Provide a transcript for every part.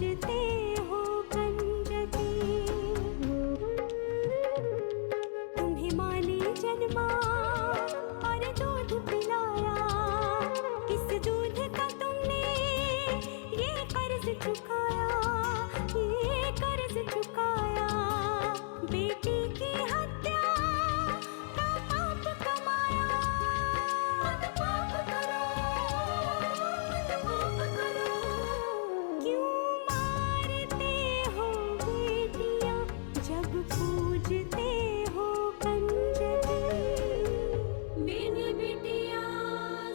पूजते हो कंजकी, तुम्हें माली जन्मा और दूध पिलाया, इस दूध का तुमने ये कर्ज चुकाया, ये कर्ज चुकाया। बेटी की हत्या का पाप कमाया, मत पाप करो, मत पाप करो। क्यों मारते हो बेटियां जब पूजते हो कंजकी, बिन बिटिया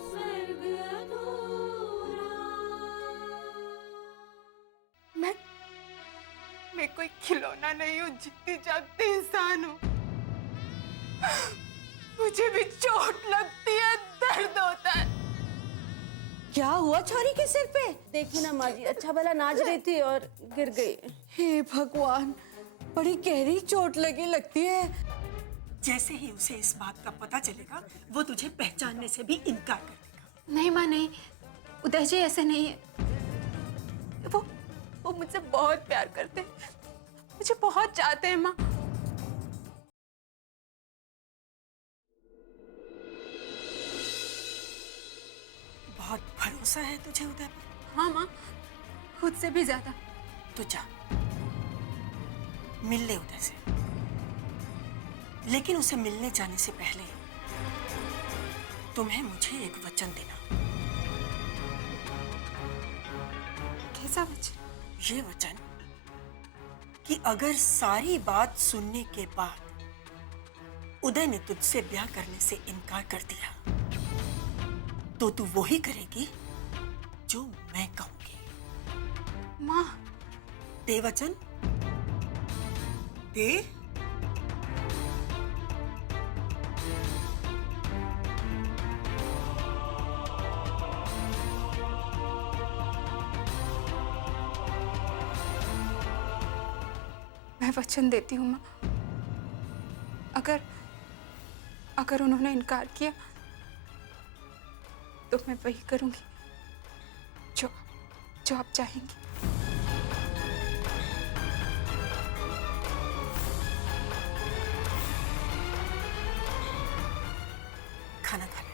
स्वर्ग अधूरा। मैं कोई खिलौना नहीं हूँ, जीती जागती इंसान हूँ। मुझे भी चोट लगती है, दर्द होता है। क्या हुआ छोरी के सिर पे? देखी ना माँ जी, अच्छा भला नाच रही थी और गिर गई। हे भगवान, बड़ी गहरी चोट लगी लगती है। जैसे ही उसे इस बात का पता चलेगा वो तुझे पहचानने से भी इनकार कर देगा। नहीं माँ नहीं, उदय जी ऐसे नहीं है। वो मुझसे बहुत प्यार करते हैं, मुझे बहुत चाहते हैं माँ। बहुत भरोसा है तुझे उदय पर? हाँ माँ, खुद से भी ज्यादा। तो जा मिल ले उदय से, लेकिन उसे मिलने जाने से पहले तुम्हें मुझे एक वचन देना। कैसा वचन? ये वचन कि अगर सारी बात सुनने के बाद उदय ने तुझसे ब्याह करने से इनकार कर दिया तो तू वो ही करेगी जो मैं कहूंगी। माँ, दे वचन, दे। मैं वचन देती हूँ माँ, अगर उन्होंने इनकार किया तो मैं वही करूंगी जो आप चाहेंगी। खाना खा ले।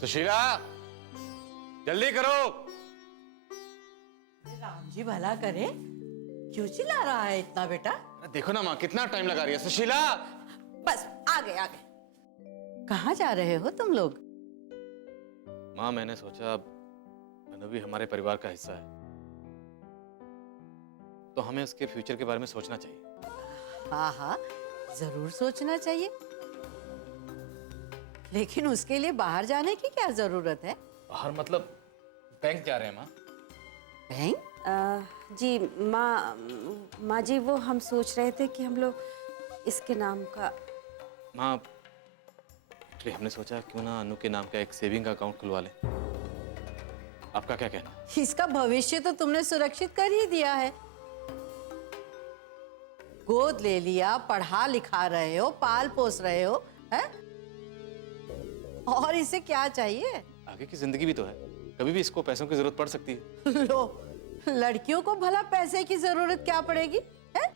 सुशीला, जल्दी करो। राम जी भला करे, क्यों चिल्ला रहा है इतना बेटा? देखो ना माँ, कितना टाइम लगा रही है। सुशीला, बस आ गए। कहाँ जा रहे हो तुम लोग? माँ मैंने सोचा अनु भी हमारे परिवार का हिस्सा है, तो हमें उसके फ्यूचर के बारे में सोचना चाहिए। हाँ हाँ, जरूर सोचना चाहिए, लेकिन उसके लिए बाहर जाने की क्या जरूरत है? बाहर मतलब बैंक जा रहे हैं माँ। बैंक? जी माँ जी, वो हम सोच रहे थे कि हम लोग इसके नाम का। माँ हमने सोचा क्यों ना अनु के नाम का एक सेविंग अकाउंट खुलवा लें। आपका क्या कहना है? इसका भविष्य तो तुमने सुरक्षित कर ही दिया है। गोद ले लिया, पढ़ा लिखा रहे हो, पाल पोस रहे हो, है? और इसे क्या चाहिए? आगे की जिंदगी भी तो है, कभी भी इसको पैसों की जरूरत पड़ सकती है। लो, लड़कियों को भला पैसे की जरूरत क्या पड़ेगी, है?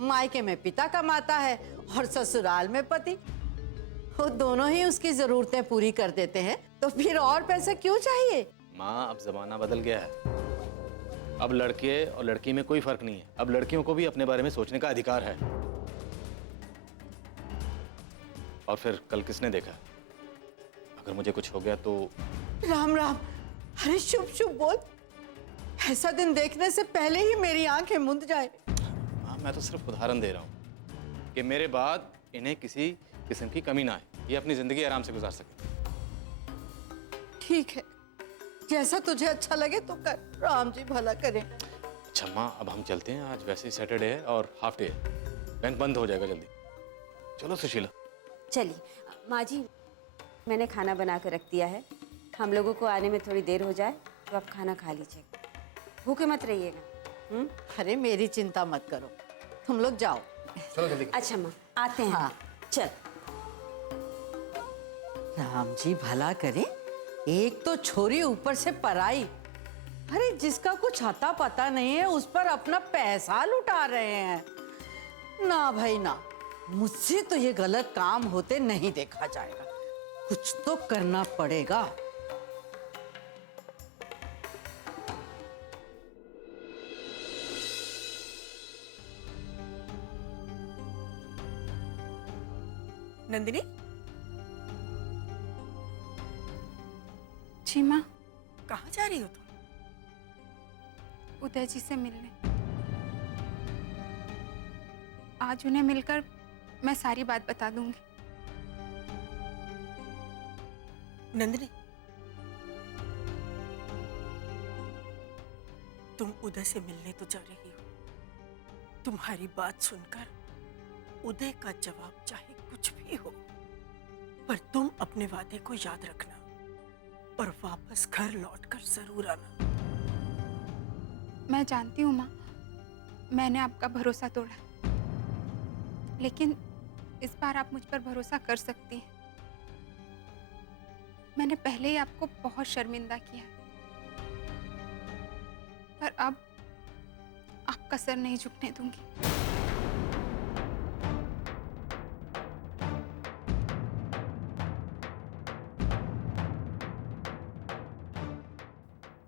मायके में पिता कमाता है और ससुराल में पति, वो दोनों ही उसकी जरूरतें पूरी कर देते हैं, तो फिर और पैसे क्यों चाहिए? माँ अब जमाना बदल गया है, अब लड़के और लड़की में कोई फर्क नहीं है। अब लड़कियों को भी अपने बारे में सोचने का अधिकार है। और फिर कल किसने देखा, अगर मुझे कुछ हो गया तो? राम राम, अरे शुभ शुभ बोल, ऐसा दिन देखने से पहले ही मेरी आंखें मूंद जाए। हाँ, मैं तो सिर्फ उदाहरण दे रहा हूँ कि मेरे बाद इन्हें किसी किस्म की कमी ना आए, ये अपनी जिंदगी आराम से गुजार सके। ठीक है, जैसा तुझे अच्छा लगे तो कर, राम जी भला करे। अच्छा माँ, अब हम चलते हैं, आज वैसे ही सैटरडे है और हाफ डे है, बैंक बंद हो जाएगा जल्दी। चलो सुशीला। चलिए माँ जी, मैंने खाना बना कर रख दिया है, हम लोगों को आने में थोड़ी देर हो जाए तो आप खाना खा लीजिए, भूखे मत रहिएगा। अरे मेरी चिंता मत करो, तुम लोग जाओ। चलो जल्दी। अच्छा माँ, आते हैं। हाँ। चल। राम जी भला करे, एक तो छोरी ऊपर से पराई। अरे जिसका कुछ आता पता नहीं है उस पर अपना पैसा लुटा रहे हैं। ना भाई ना, मुझसे तो ये गलत काम होते नहीं देखा जाएगा, कुछ तो करना पड़ेगा। नंदिनी, जी माँ, कहाँ जा रही हो तुम? उदय जी से मिलने। आज उन्हें मिलकर मैं सारी बात बता दूंगी। नंदिनी, तुम उदय से मिलने तो जा रही हो, तुम्हारी बात सुनकर उदय का जवाब चाहे कुछ भी हो, पर तुम अपने वादे को याद रखना और वापस घर लौटकर जरूर आना। मैं जानती हूँ माँ, मैंने आपका भरोसा तोड़ा, लेकिन इस बार आप मुझ पर भरोसा कर सकती हैं। मैंने पहले ही आपको बहुत शर्मिंदा किया, पर अब आपका सर नहीं झुकने दूंगी।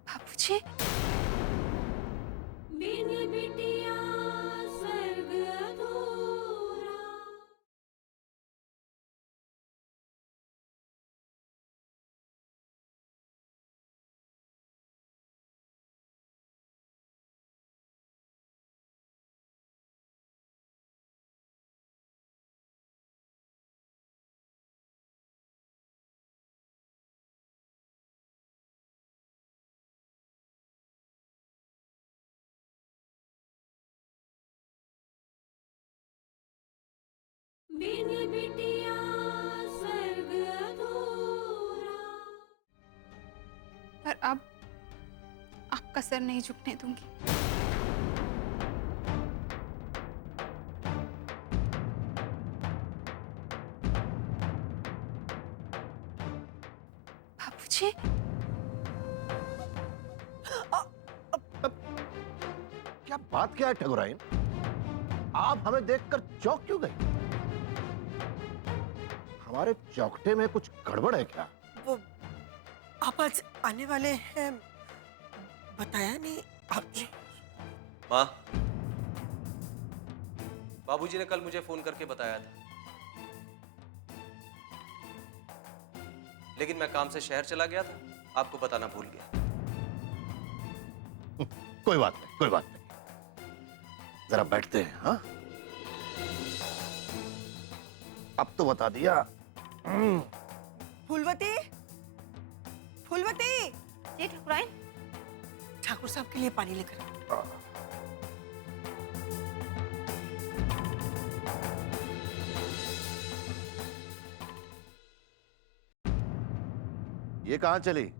बाबूजी, बिन बिटिया स्वर्ग अधूरा। बिन बिटिया स्वर्ग अधूरा। पर अब आपका सर नहीं झुकने दूंगी। बाबूजी, क्या बात क्या है ठकुराइन? आप हमें देखकर चौंक क्यों गई? हमारे चौकटे में कुछ गड़बड़ है क्या? वो आप आज आने वाले हैं, बताया नहीं आपने? माँ, बाबूजी ने कल मुझे फोन करके बताया था, लेकिन मैं काम से शहर चला गया था, आपको बताना भूल गया। कोई बात नहीं, कोई बात नहीं। जरा बैठते हैं। हाँ, अब तो बता दिया। फूलवती, फूलवती, ये ठकुराइन, ठाकुर साहब के लिए पानी लेकर आओ। ये कहाँ चली?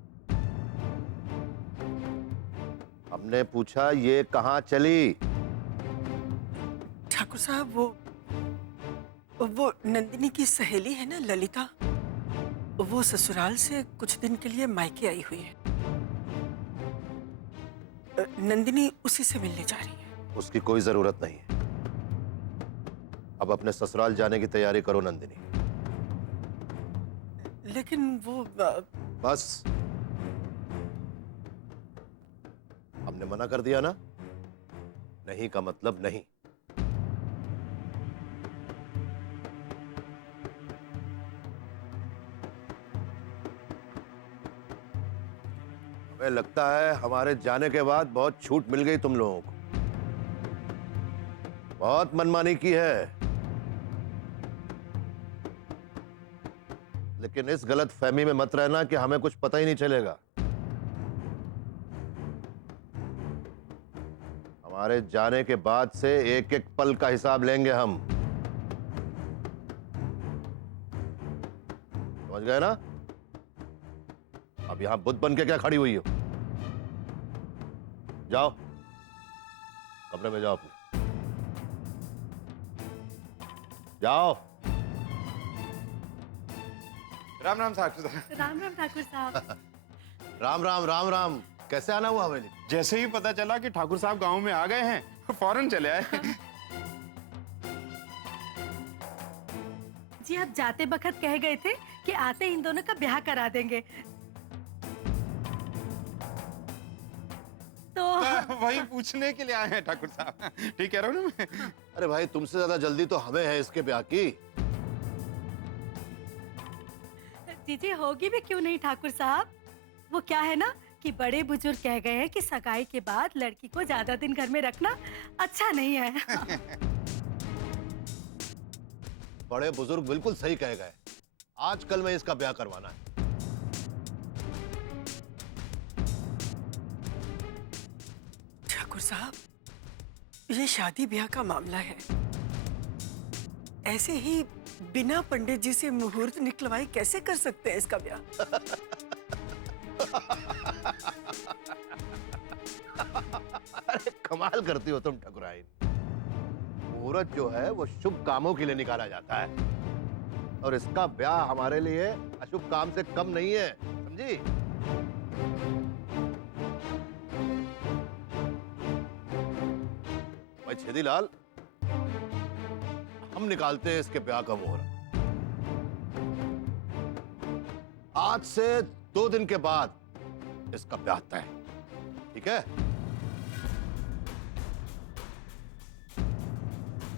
हमने पूछा ये कहाँ चली? ठाकुर साहब, वो नंदिनी की सहेली है ना ललिता, वो ससुराल से कुछ दिन के लिए मायके आई हुई है। नंदिनी उसी से मिलने जा रही है। उसकी कोई जरूरत नहीं है। अब अपने ससुराल जाने की तैयारी करो नंदिनी। लेकिन वो बस, हमने मना कर दिया ना, नहीं का मतलब नहीं। हमें लगता है हमारे जाने के बाद बहुत छूट मिल गई तुम लोगों को। बहुत मनमानी की है, लेकिन इस गलत फहमी में मत रहना कि हमें कुछ पता ही नहीं चलेगा। तुम्हारे जाने के बाद से एक एक पल का हिसाब लेंगे हम। समझ गए ना? अब यहां बुद्ध बन के क्या खड़ी हुई हो? जाओ कमरे में जाओ अपने। जाओ। राम राम ठाकुर साहब। राम राम ठाकुर साहब। राम राम राम राम। कैसे आना हुआ हवेली? जैसे ही पता चला कि ठाकुर साहब गांव में आ गए हैं फौरन चले आए। जी आप जाते बखत कह गए थे कि आते इन दोनों का ब्याह करा देंगे, तो वही पूछने के लिए आए हैं ठाकुर साहब। ठीक कह रहा हूँ ना मैं? अरे भाई तुमसे ज्यादा जल्दी तो हमें है इसके ब्याह की। जी होगी भी क्यों नहीं ठाकुर साहब। वो क्या है ना कि बड़े बुजुर्ग कह गए हैं कि सगाई के बाद लड़की को ज्यादा दिन घर में रखना अच्छा नहीं है। बड़े बुजुर्ग बिल्कुल सही कह गए। आजकल में इसका ब्याह करवाना है। ठाकुर साहब, ये शादी ब्याह का मामला है। ऐसे ही बिना पंडित जी से मुहूर्त निकलवाए कैसे कर सकते हैं इसका ब्याह? अरे कमाल करती हो तुम ठकुराइन। मुहूर्त जो है वो शुभ कामों के लिए निकाला जाता है और इसका ब्याह हमारे लिए अशुभ काम से कम नहीं है, समझी? भाई छेदीलाल, हम निकालते हैं इसके ब्याह का मुहूर्त। आज से 2 दिन के बाद इसका ब्याह तय, ठीक है?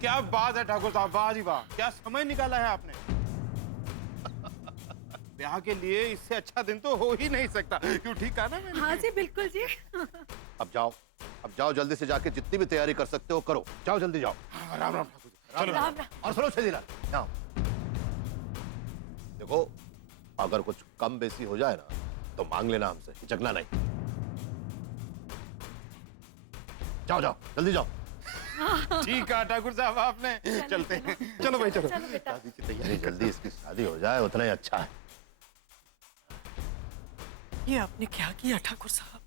क्या बात है ठाकुर साहब, वाह जी वाह, क्या समय निकाला है आपने। ब्याह के लिए इससे अच्छा दिन तो हो ही नहीं सकता। क्यों, ठीक कहा ना मैंने? हाँ जी बिल्कुल जी। अब जाओ जल्दी से जाके जितनी भी तैयारी कर सकते हो करो। जाओ जल्दी जाओ। राम राम ठाकुर साहब। चलो। राम राम। और सुनो छेदीलाल, जाओ। देखो अगर कुछ कम बेसी हो जाए ना तो मांग लेना हमसे, हिचकना नहीं। जाओ जल्दी जाओ। ठीक है ठाकुर साहब, आपने चलते हैं। चलो भाई चलो। शादी की तैयारी जल्दी इसकी शादी हो जाए उतना ही अच्छा है। ये आपने क्या किया ठाकुर साहब?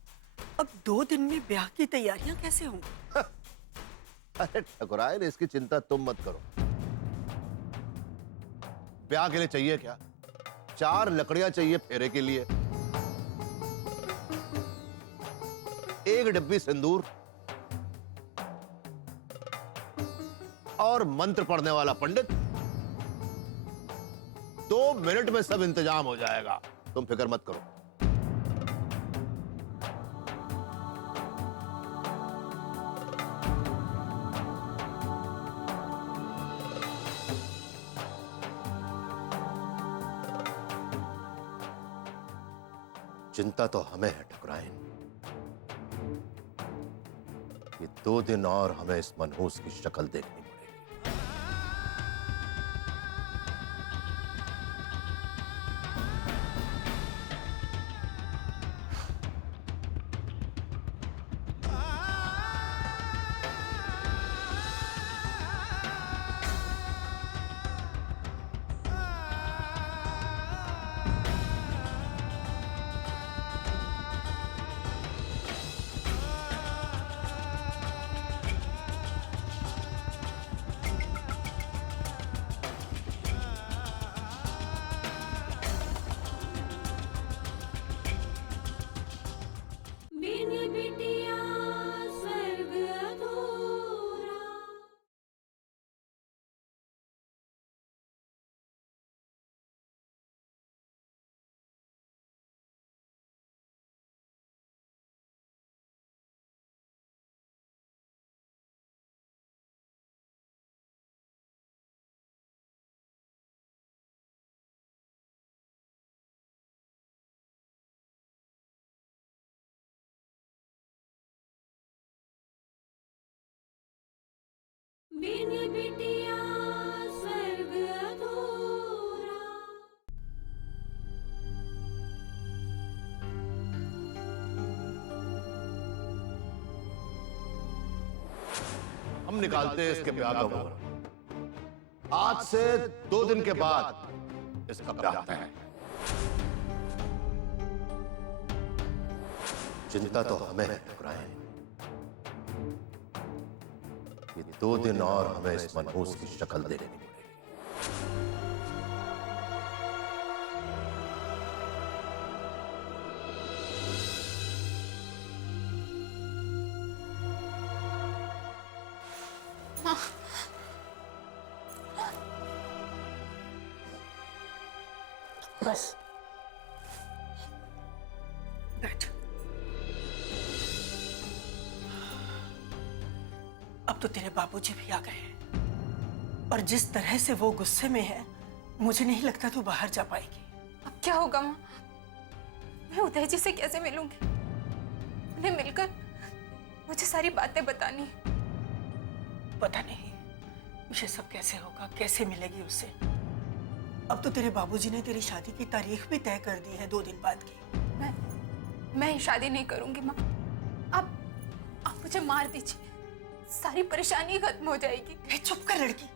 अब 2 दिन में ब्याह की तैयारियां कैसे होंगी? अरे ठकुराइन, इसकी चिंता तुम मत करो। ब्याह के लिए चाहिए क्या? 4 लकड़ियां चाहिए फेरे के लिए, 1 डिब्बी सिंदूर और मंत्र पढ़ने वाला पंडित। 2 मिनट में सब इंतजाम हो जाएगा, तुम फिक्र मत करो। चिंता तो हमें है ठकुराइन। ये 2 दिन और हमें इस मनहूस की शक्ल देखनी पड़ेगी। बिन बिटिया स्वर्ग अधूरा। बिन बिटिया स्वर्ग अधूरा। हम निकालते हैं इसके ब्याह का मुहूर्त। आज से 2 दिन के बाद इसका ब्याह तय है। चिंता तो हमें है ठकुराइन। ये 2 दिन और हमें इस मनहूस की शक्ल देखनी पड़ेगी। बस बैठ। अब तो तेरे बाबूजी भी आ गए हैं और जिस तरह से वो गुस्से में है, मुझे नहीं लगता तू बाहर जा पाएगी। अब क्या होगा माँ? मैं उदय जी से कैसे मिलूंगी? उन्हें मिलकर मुझे सारी बातें बतानी है। पता नहीं ये सब कैसे होगा, कैसे मिलेगी उससे। अब तो तेरे बाबूजी ने तेरी शादी की तारीख भी तय कर दी है 2 दिन बाद की। मैं शादी नहीं करूंगी माँ। आप मुझे मार दीजिए, सारी परेशानी खत्म हो जाएगी। ए, चुप कर लड़की।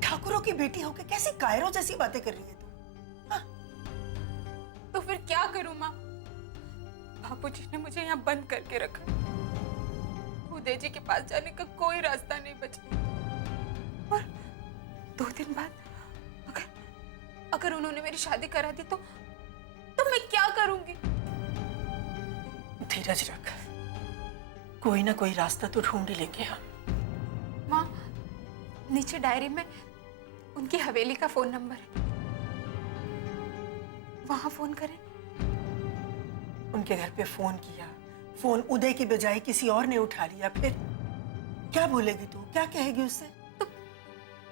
ठाकुरों की बेटी होकर कैसी कायरों जैसी बातें कर रही है तू? हाँ? तो फिर क्या करूं माँ? बापूजी ने मुझे यहाँ बंद करके रखा। उदय जी के पास जाने का कोई रास्ता नहीं बचा। और 2 दिन बाद अगर उन्होंने मेरी शादी करा दी तो मैं क्या करूंगी? धीरज रख, कोई ना कोई रास्ता तो ढूंढ ही लेंगे हम। माँ, नीचे डायरी में उनकी हवेली का फोन नंबर है, वहां फोन करें। उनके घर पे फोन किया, फोन उदय की बजाय किसी और ने उठा लिया, फिर क्या बोलेगी तू? क्या कहेगी उससे?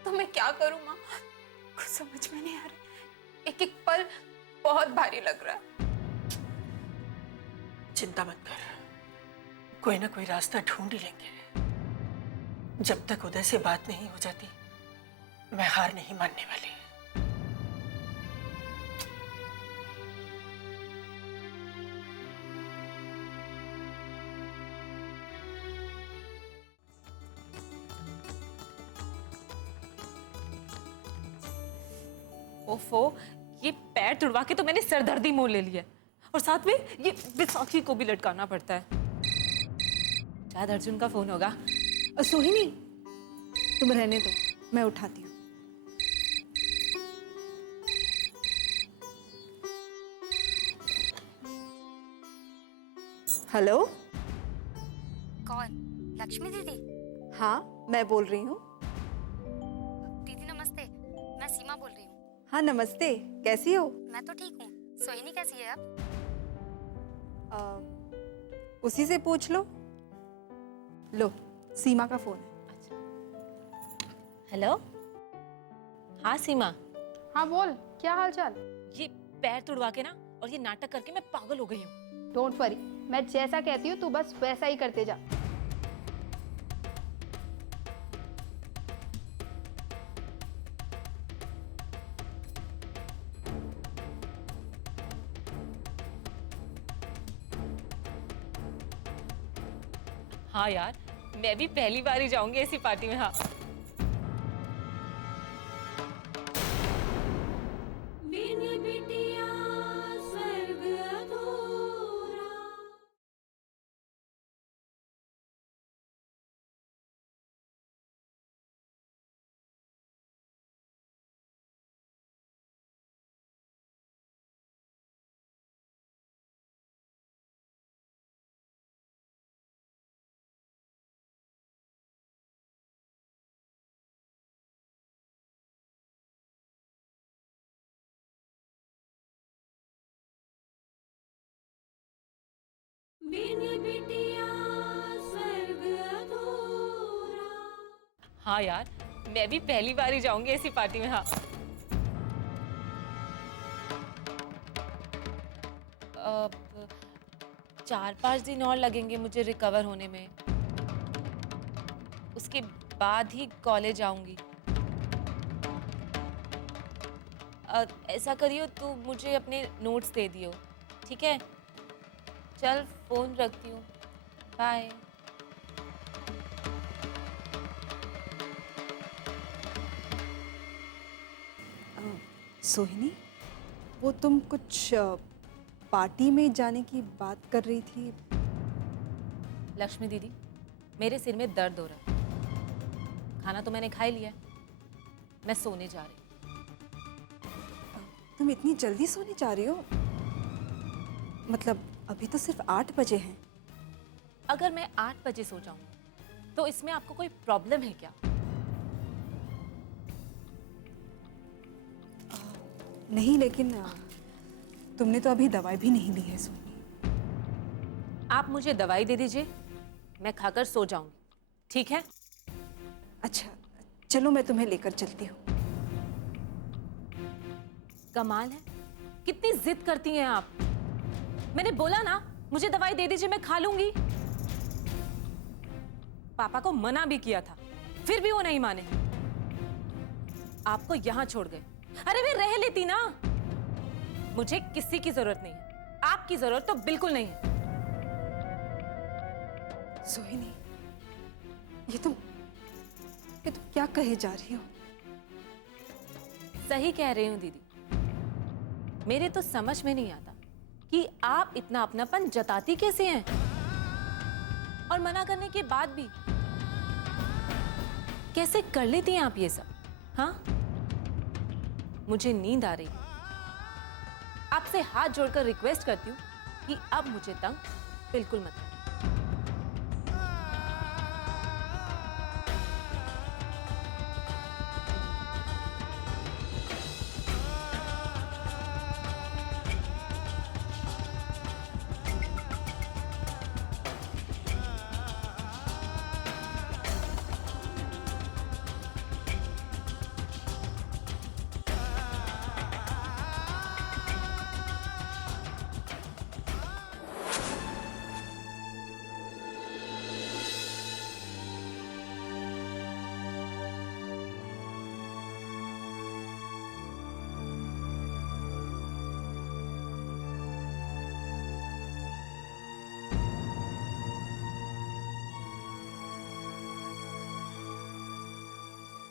तो मैं क्या करूं माँ? कुछ समझ में नहीं आ रहा। एक एक पल बहुत भारी लग रहा है। चिंता मत कर, कोई ना कोई रास्ता ढूंढ ही लेंगे। जब तक उदय से बात नहीं हो जाती, मैं हार नहीं मानने वाली। ओफो, ये पैर तुड़वा के तो मैंने सरदर्दी मोल ले लिया और साथ में ये विसाखी को भी लटकाना पड़ता है। शायद अर्जुन का फोन होगा। सोहिनी, तुम रहने दो, मैं उठाती हूँ। हेलो। कौन? लक्ष्मी दीदी? हाँ, मैं बोल रही हूँ। दीदी नमस्ते, मैं सीमा बोल रही हूँ। हाँ नमस्ते, कैसी हो? मैं तो ठीक हूँ। सोहिनी कैसी है अब? उसी से पूछ लो। लो, सीमा का फोन है। अच्छा। हेलो। हाँ सीमा। हाँ बोल, क्या हाल चाल? ये पैर तुड़वा के ना और ये नाटक करके मैं पागल हो गई हूँ। डोंट वरी, मैं जैसा कहती हूँ तू बस वैसा ही करते जा। हाँ यार, मैं भी पहली बार ही जाऊंगी ऐसी पार्टी में। हाँ बिन बिटिया स्वर्ग अधूरा। बिन बिटिया स्वर्ग अधूरा। हाँ यार, मैं भी पहली बार ही जाऊंगी ऐसी पार्टी में। हाँ अब 4-5 दिन और लगेंगे मुझे रिकवर होने में। उसके बाद ही कॉलेज आऊंगी। ऐसा करियो, तू मुझे अपने नोट्स दे दियो, ठीक है? चल फोन रखती हूँ, बाय। सोहिनी, वो तुम कुछ पार्टी में जाने की बात कर रही थी। लक्ष्मी दीदी, मेरे सिर में दर्द हो रहा है। खाना तो मैंने खा ही लिया है, मैं सोने जा रही हूँ। तुम इतनी जल्दी सोने जा रही हो? मतलब अभी तो सिर्फ 8 बजे हैं। अगर मैं 8 बजे सो जाऊँ तो इसमें आपको कोई प्रॉब्लम है क्या? नहीं, लेकिन तुमने तो अभी दवाई भी नहीं ली है सोनी। आप मुझे दवाई दे दीजिए, मैं खाकर सो जाऊंगी, ठीक है? अच्छा, चलो मैं तुम्हें लेकर चलती हूँ। कमाल है, कितनी जिद करती हैं आप। मैंने बोला ना मुझे दवाई दे दीजिए, मैं खा लूंगी। पापा को मना भी किया था, फिर भी वो नहीं माने। आपको यहां छोड़ गए। अरे मैं रह लेती ना। मुझे किसी की जरूरत नहीं है, आपकी जरूरत तो बिल्कुल नहीं है। सोहिनी, ये तुम क्या कहे जा रही हो? सही कह रही हूं दीदी। मेरे तो समझ में नहीं आता कि आप इतना अपनापन जताती कैसे हैं, और मना करने के बाद भी कैसे कर लेती हैं आप ये सब? हाँ, मुझे नींद आ रही है। आपसे हाथ जोड़कर रिक्वेस्ट करती हूँ कि अब मुझे तंग बिल्कुल मत करें।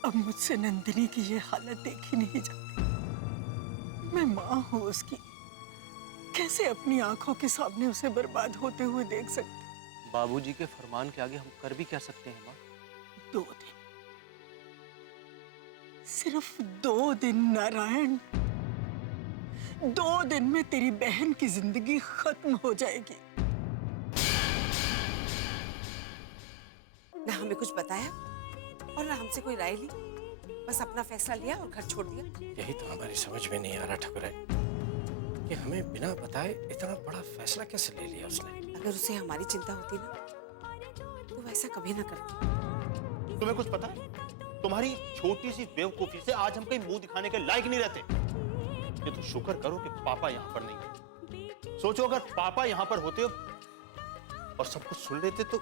अब मुझसे नंदिनी की ये हालत देखी नहीं जाती। मैं माँ हूँ उसकी, कैसे अपनी आंखों के सामने उसे बर्बाद होते हुए देख सकती? बाबूजी के फरमान के आगे हम कर भी क्या सकते हैं माँ? 2 दिन, सिर्फ 2 दिन नारायण। 2 दिन में तेरी बहन की जिंदगी खत्म हो जाएगी। ना हमें कुछ बताया और ना हमसे कोई राय ली, बस अपना फैसला लिया और घर छोड़ दिया। यही तो हमारी समझ में नहीं आ रहा ठाकुर कि हमें बिना बताए इतना बड़ा फैसला कैसे ले लिया उसने। अगर उसे हमारी चिंता होती ना तो वैसा कभी ना करती। तुम्हें कुछ पता है? तुम्हारी छोटी सी बेवकूफी से आज हम कहीं मुंह दिखाने के लायक नहीं रहते। ये तो शुक्र करो कि पापा यहाँ पर नहीं है। सोचो अगर पापा यहाँ पर होते और सब कुछ सुन लेते तो